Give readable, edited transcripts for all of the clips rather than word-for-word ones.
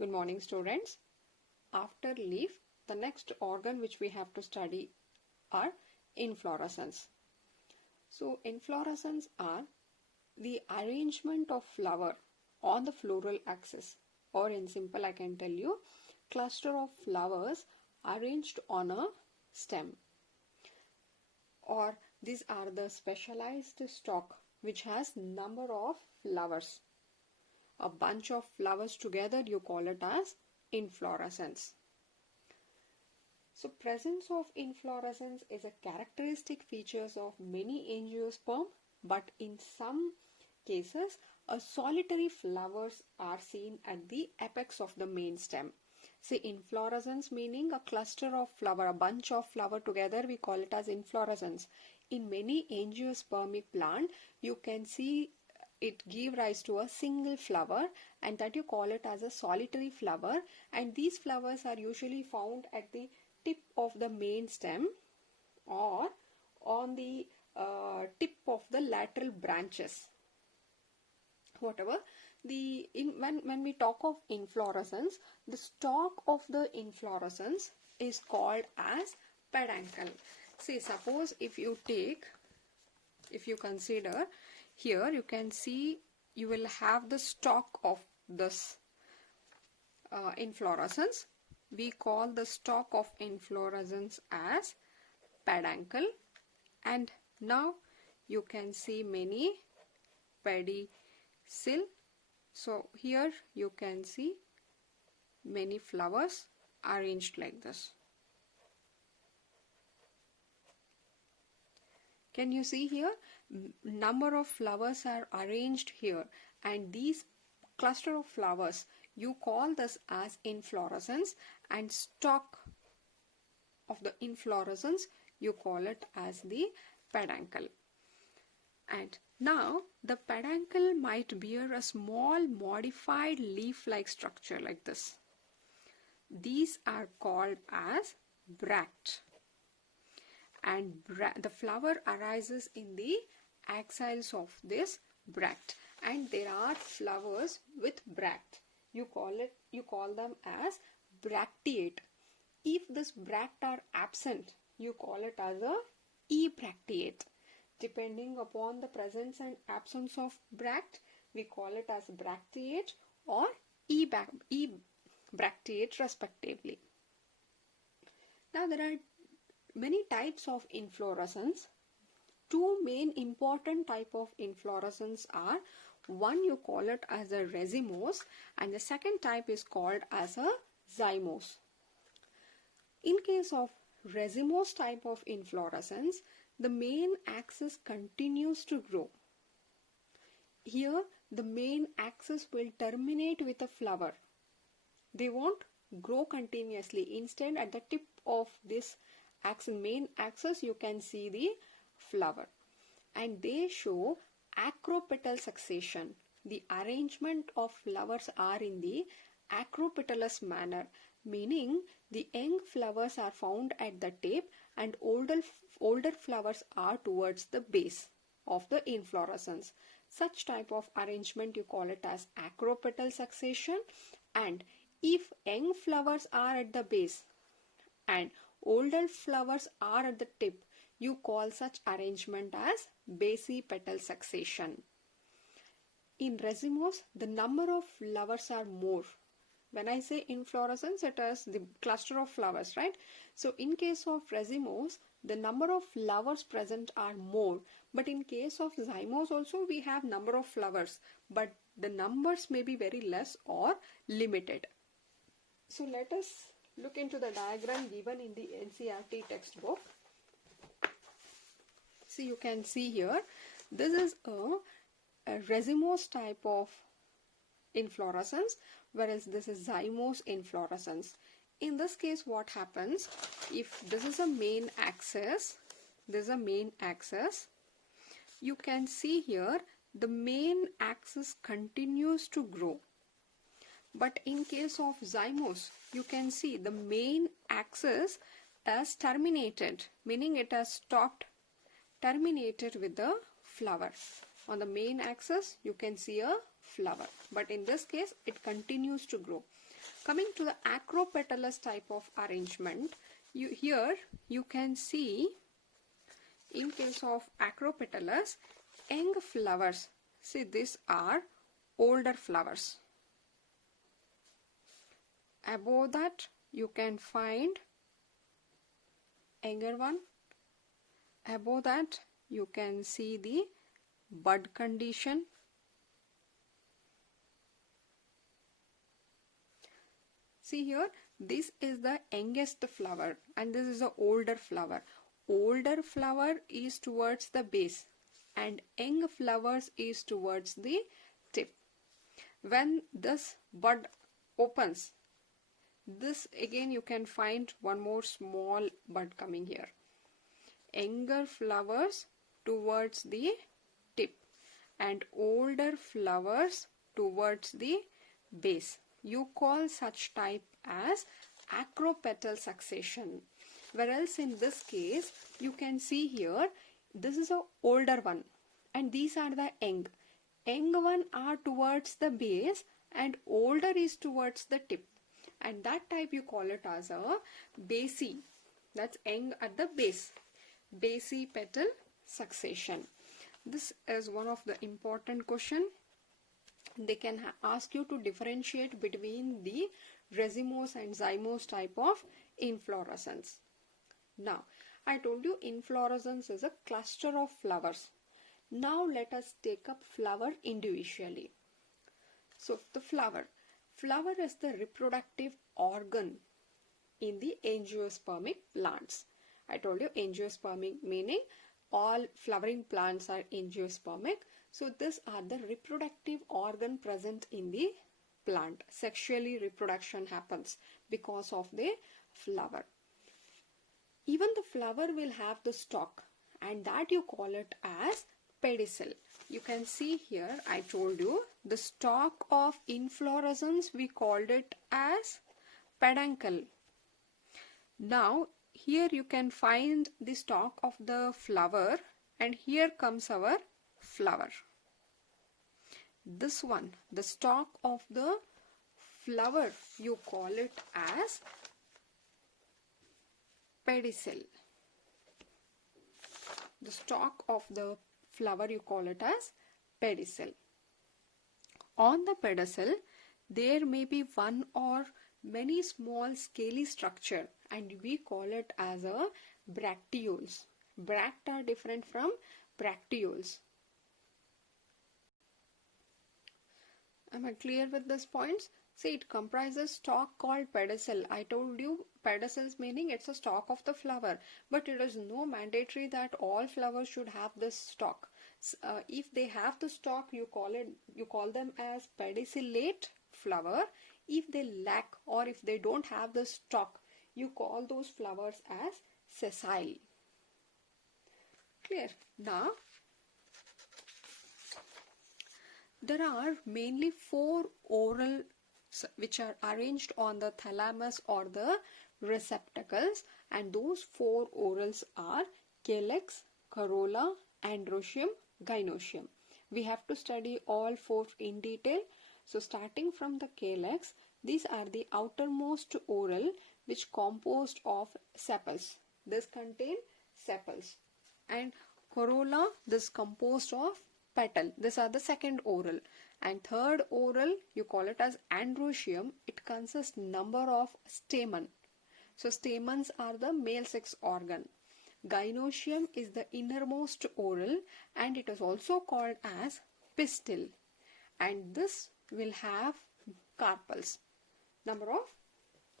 Good morning, students. After leaf, the next organ which we have to study are inflorescence. So, inflorescence are the arrangement of flower on the floral axis, or in simple I can tell you, cluster of flowers arranged on a stem. Or these are the specialized stalk which has number of flowers. A bunch of flowers together, you call it as inflorescence. So presence of inflorescence is a characteristic features of many angiosperm, but in some cases a solitary flowers are seen at the apex of the main stem. See, inflorescence meaning a cluster of flower, a bunch of flower together, we call it as inflorescence. In many angiospermic plant, you can see it give rise to a single flower, and that you call it as a solitary flower, and these flowers are usually found at the tip of the main stem or on the tip of the lateral branches. Whatever when we talk of inflorescence, the stalk of the inflorescence is called as peduncle. See, suppose if you consider here, you can see you will have the stalk of this inflorescence. We call the stalk of inflorescence as peduncle, and now you can see many pedicel. So here you can see many flowers arranged like this. Can you see here? Number of flowers are arranged here, and these cluster of flowers, you call this as inflorescence, and stalk of the inflorescence, you call it as the peduncle. And now the peduncle might bear a small modified leaf-like structure like this. These are called as bract, and the flower arises in the axils of this bract, and there are flowers with bract. You call them as bracteate. If this bract are absent, you call it as a ebracteate. Depending upon the presence and absence of bract, we call it as bracteate or ebracteate respectively. Now there are many types of inflorescence. Two main important type of inflorescence are, one you call it as a racemose, and the second type is called as a zymose. In case of racemose type of inflorescence, the main axis continues to grow. Here the main axis will terminate with a flower. They won't grow continuously. Instead, at the tip of this main axis, you can see the flower, and they show acropetal succession. The arrangement of flowers are in the acropetalous manner, meaning the young flowers are found at the tip and older flowers are towards the base of the inflorescence. Such type of arrangement you call it as acropetal succession, and if young flowers are at the base and older flowers are at the tip, you call such arrangement as basipetal succession. In racemose, the number of flowers are more. When I say inflorescence, it is the cluster of flowers, right? So in case of racemose, the number of flowers present are more, but in case of zymose also we have number of flowers, but the numbers may be very less or limited. So let us look into the diagram given in the NCERT textbook. See, you can see here, this is a racemose type of inflorescence, whereas this is zymose inflorescence. In this case, what happens, if this is a main axis, you can see here the main axis continues to grow. But in case of zymose, you can see the main axis is terminated, meaning it has stopped, terminated with the flower. On the main axis, you can see a flower, but in this case, it continues to grow. Coming to the acropetalous type of arrangement, here you can see, in case of acropetalous, young flowers. See, these are older flowers. Above that you can find younger one. Above that you can see the bud condition. See here, this is the youngest flower and this is the older flower. Older flower is towards the base and young flowers is towards the tip. When this bud opens, this again you can find one more small bud coming here. Younger flowers towards the tip and older flowers towards the base. You call such type as acropetal succession. Whereas in this case, you can see here, this is a older one and these are the young. Young one are towards the base and older is towards the tip. And that type you call it as a basy. That's young at the base. Basy petal succession. This is one of the important question. They can ask you to differentiate between the racemose and zymose type of inflorescence. Now, I told you inflorescence is a cluster of flowers. Now let us take up flower individually. So the flower is the reproductive organ in the angiospermic plants. I told you angiospermic meaning all flowering plants are angiospermic. So these are the reproductive organ present in the plant. Sexually reproduction happens because of the flower. Even the flower will have the stalk and that you call it as pedicel. You can see here I told you the stalk of inflorescence we called it as peduncle. Now here you can find the stalk of the flower and here comes our flower. This one, the stalk of the flower, you call it as pedicel. The stalk of the flower you call it as pedicel. On the pedicel, there may be one or many small scaly structure and we call it as a bracteoles. Bract are different from bracteoles. Am I clear with these points? See, it comprises stalk called pedicel. I told you pedicels meaning it's a stalk of the flower, but it is no mandatory that all flowers should have this stalk. If they have the stalk, you call them as pedicellate flower. If they lack or if they don't have the stalk, you call those flowers as sessile. Clear? Now, there are mainly 4 orals which are arranged on the thalamus or the receptacles, and those 4 orals are calyx, corolla, androecium, gynoecium. We have to study all 4 in detail. So starting from the calyx, these are the outermost oral which composed of sepals. This contain sepals. And corolla, this composed of petal. These are the second oral. And third oral, you call it as androecium. It consists number of stamen. So stamens are the male sex organ. Gynoecium is the innermost oral and it is also called as pistil. And this will have carpels. Number of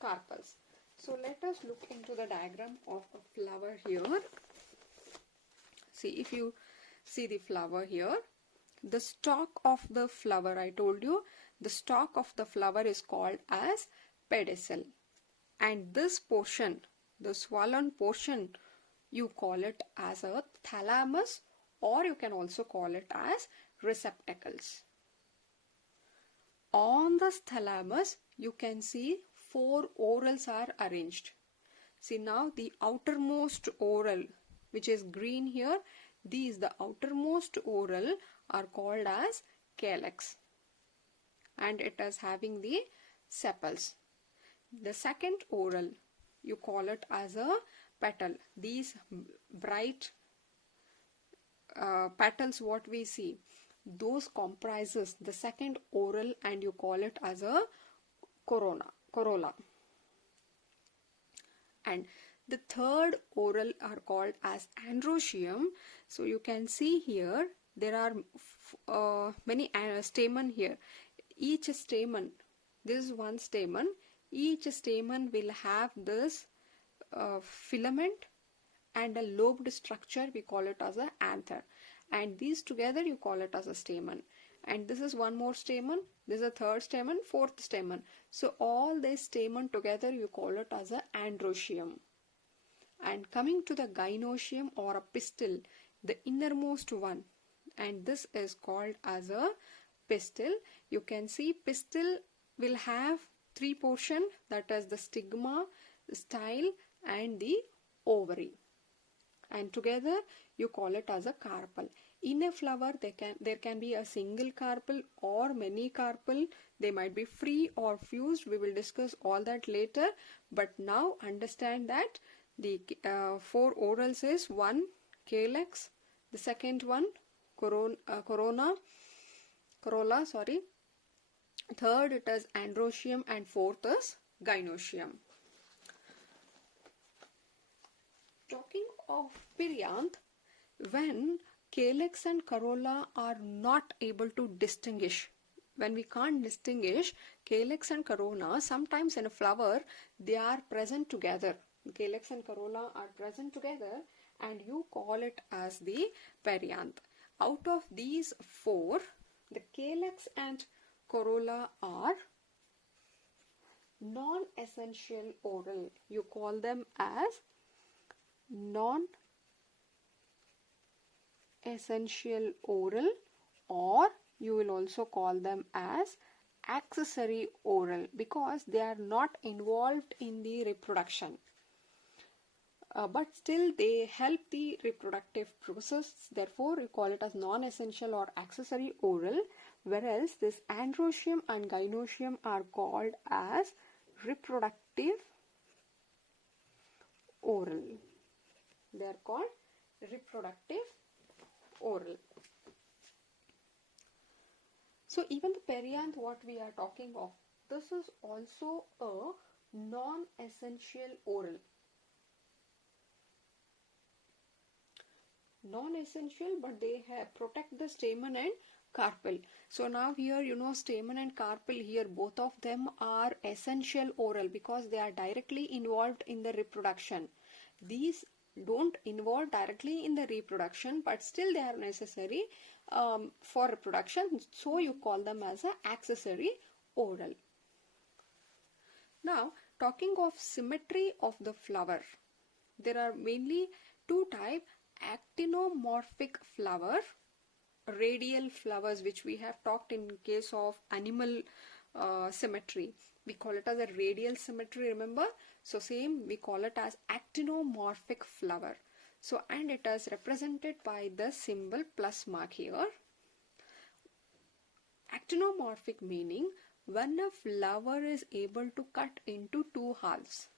carpels. So let us look into the diagram of a flower here. See, if you see the flower here, the stalk of the flower, I told you, the stalk of the flower is called as pedicel. And this portion, the swollen portion, you call it as a thalamus, or you can also call it as receptacles. On the thalamus, you can see 4 orals are arranged. See now the outermost oral, which is green here, these the outermost oral are called as calyx. And it is having the sepals. The second oral, you call it as a petal. These bright petals what we see, those comprises the second oral, and you call it as a corolla. And the third oral are called as androecium. So you can see here there are many stamen here. Each stamen, this is one stamen, each stamen will have this filament and a lobed structure, we call it as an anther, and these together you call it as a stamen. And this is one more stamen, this is a third stamen, fourth stamen. So all these stamen together you call it as an androecium. And coming to the gynoecium or a pistil, the innermost one, and this is called as a pistil. You can see pistil will have three portions, that is the stigma, the style and the ovary, and together you call it as a carpel. In a flower there can be a single carpel or many carpel. They might be free or fused. We will discuss all that later, but now understand that the four orals is one calyx, the second one corolla, third it is androecium, and fourth is gynoecium. Talking of perianth, when calyx and corolla are not able to distinguish, when we can't distinguish calyx and corolla, sometimes in a flower they are present together. Calyx and corolla are present together and you call it as the perianth. Out of these four, the calyx and corolla are non-essential oral. You call them as non-essential oral, or you will also call them as accessory oral, because they are not involved in the reproduction. But still they help the reproductive process, therefore you call it as non-essential or accessory oral, whereas this androecium and gynoecium are called as reproductive oral. They are called reproductive oral. So even the perianth what we are talking of, this is also a non-essential oral. Non-essential, but they protect the stamen and carpel. So now here you know stamen and carpel, here both of them are essential oral because they are directly involved in the reproduction. These don't involve directly in the reproduction, but still they are necessary for reproduction, so you call them as an accessory oral. Now talking of symmetry of the flower, there are mainly two types: actinomorphic flower, radial flowers, which we have talked in case of animal symmetry. We call it as a radial symmetry, remember? So same, we call it as actinomorphic flower. So and it is represented by the symbol plus mark here. Actinomorphic meaning when a flower is able to cut into two halves.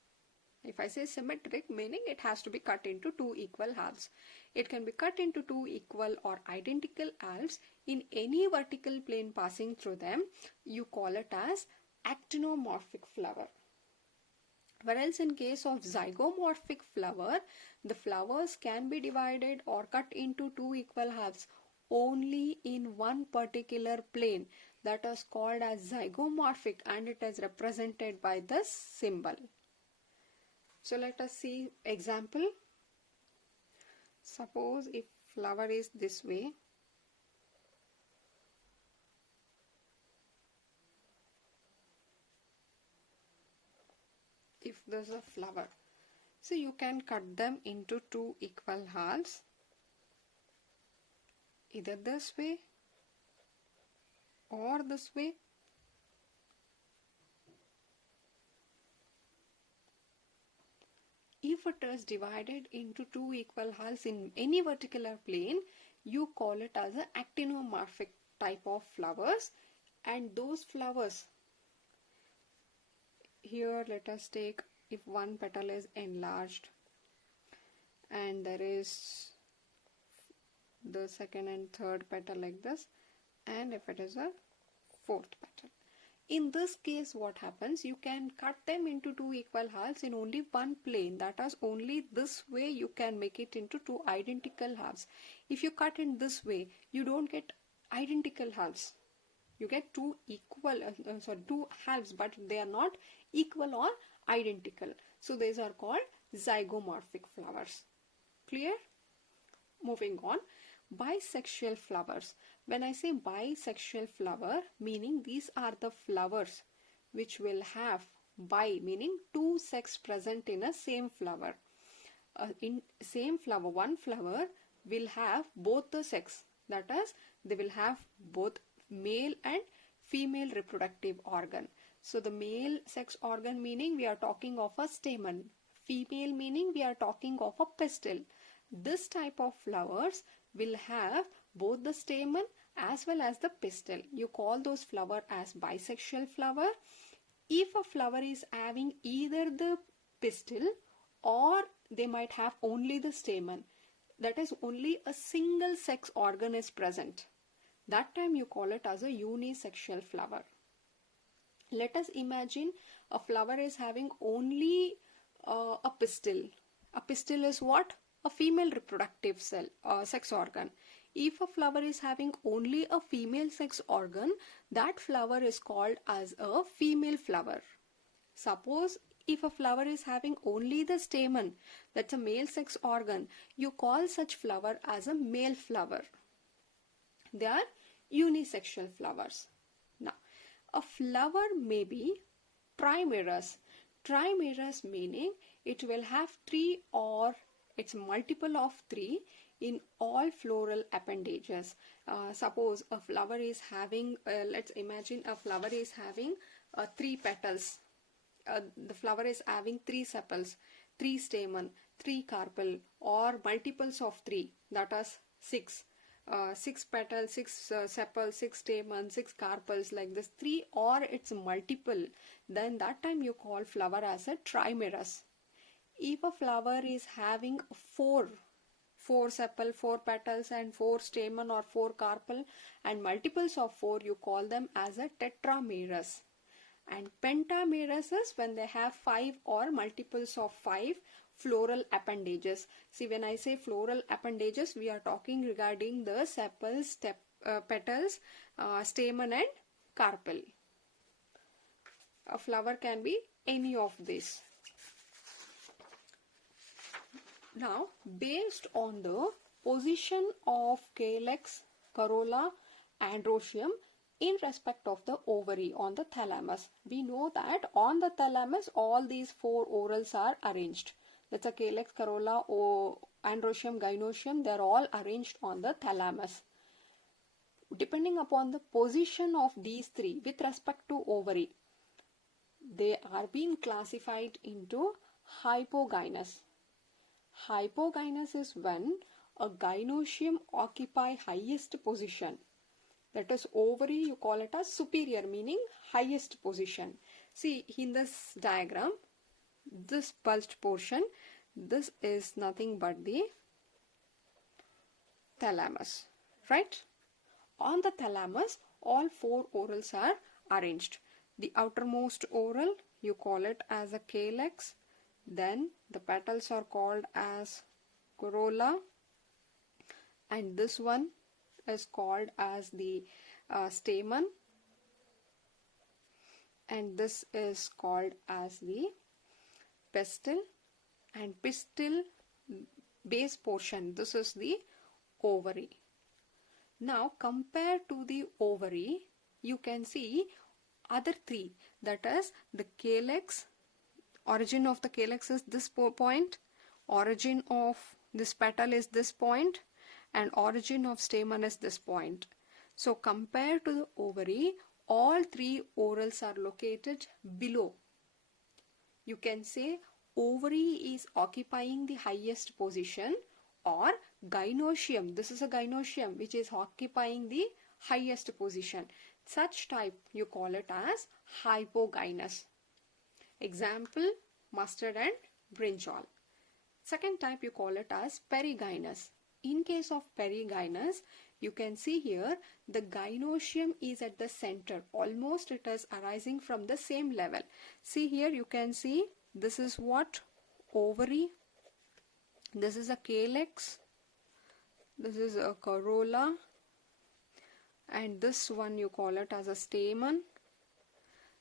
If I say symmetric, meaning it has to be cut into two equal halves. It can be cut into two equal or identical halves in any vertical plane passing through them. You call it as actinomorphic flower. Whereas in case of zygomorphic flower, the flowers can be divided or cut into two equal halves only in one particular plane. That is called as zygomorphic, and it is represented by this symbol. So let us see example. Suppose if flower is this way, if this is a flower, so you can cut them into two equal halves, either this way or this way. If it is divided into two equal halves in any particular plane, you call it as an actinomorphic type of flowers, and those flowers here let us take, if one petal is enlarged and there is the second and third petal like this, and if it is a fourth petal. In this case what happens, you can cut them into two equal halves in only one plane. That is, only this way you can make it into two identical halves. If you cut in this way, you don't get identical halves. You get two two halves, but they are not equal or identical. So these are called zygomorphic flowers. Clear? Moving on. Bisexual flowers. When I say bisexual flower, meaning these are the flowers which will have bi, meaning two sex present in a same flower. In same flower, one flower will have both the sex. That is, they will have both male and female reproductive organ. So the male sex organ meaning we are talking of a stamen. Female meaning we are talking of a pistil. This type of flowers will have both the stamen as well as the pistil. You call those flower as bisexual flower. If a flower is having either the pistil or they might have only the stamen, that is, only a single sex organ is present, that time you call it as a unisexual flower. Let us imagine a flower is having only a pistil. A pistil is what? A female reproductive cell, sex organ. If a flower is having only a female sex organ, that flower is called as a female flower. Suppose if a flower is having only the stamen, that's a male sex organ, you call such flower as a male flower. They are unisexual flowers. Now, a flower may be trimerous. Trimerous meaning it will have three or its multiple of three in all floral appendages. Suppose a flower is having, let's imagine a flower is having three petals. The flower is having three sepals, three stamen, three carpel, or multiples of three, that is six. Six petals, six sepals, six stamens, six carpels, like this, three or its multiple, then that time you call flower as a trimerous. If a flower is having four sepal, four petals and four stamen or four carpel and multiples of four, you call them as a tetramerous. And pentamerous is when they have five or multiples of five floral appendages. See, when I say floral appendages, we are talking regarding the sepals, petals, stamen and carpel. A flower can be any of these. Now, based on the position of calyx, corolla, androecium in respect of the ovary on the thalamus, we know that on the thalamus all these four orals are arranged. That's a calyx, corolla, androecium, gynoecium, they are all arranged on the thalamus. Depending upon the position of these three with respect to ovary, they are being classified into hypogynous. Hypogynous is when a gynoecium occupy highest position. That is, ovary you call it as superior, meaning highest position. See, in this diagram, this bulged portion, this is nothing but the thalamus, right? On the thalamus, all four orals are arranged. The outermost oral, you call it as a calyx. Then the petals are called as corolla, and this one is called as the stamen, and this is called as the pistil, and pistil base portion, this is the ovary. Now compared to the ovary, you can see other three, that is the calyx. Origin of the calyx is this point, origin of this petal is this point, and origin of stamen is this point. So compared to the ovary, all three orals are located below. You can say ovary is occupying the highest position, or gynoecium, this is a gynoecium which is occupying the highest position. Such type you call it as hypogynous. Example, mustard and brinjal. Second type you call it as perigynous. In case of perigynous, you can see here the gynoecium is at the center. Almost it is arising from the same level. See here you can see this is what? Ovary. This is a calyx. This is a corolla. And this one you call it as a stamen.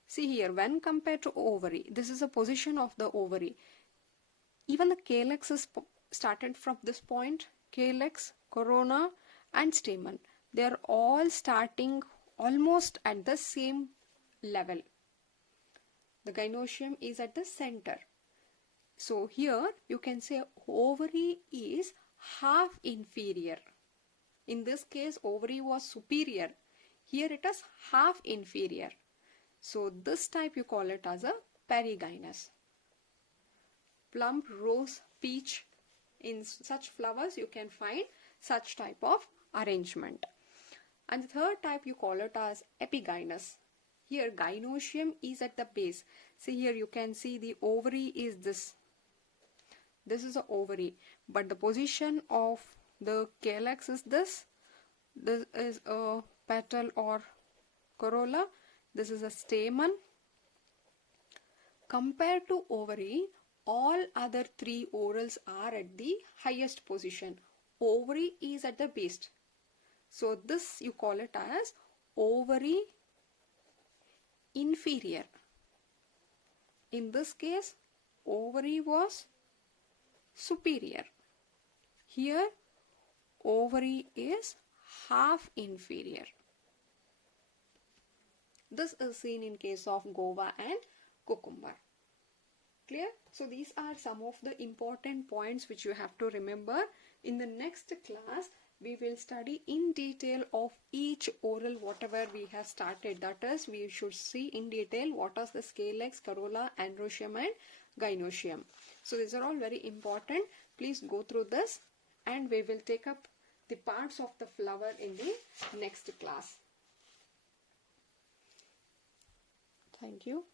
See here, when compared to ovary, this is a position of the ovary. Even the calyx is started from this point. Calyx, corona and stamen. They are all starting almost at the same level. The gynoecium is at the center. So here you can say ovary is half inferior. In this case, ovary was superior. Here it is half inferior. So this type you call it as a perigynous. Plum, rose, peach, in such flowers you can find such type of arrangement. And the third type you call it as epigynous. Here gynoecium is at the base. See here you can see the ovary is this. This is the ovary, but the position of the calyx is this. This is a petal or corolla. This is a stamen. Compared to ovary, all other three orals are at the highest position. Ovary is at the base. So this you call it as ovary inferior. In this case, ovary was superior. Here, ovary is half inferior. This is seen in case of guava and cucumber. Clear? So these are some of the important points which you have to remember. In the next class, we will study in detail of each oral whatever we have started. That is, we should see in detail what is the calyx, corolla, androecium and gynoecium. So these are all very important. Please go through this and we will take up the parts of the flower in the next class. Thank you.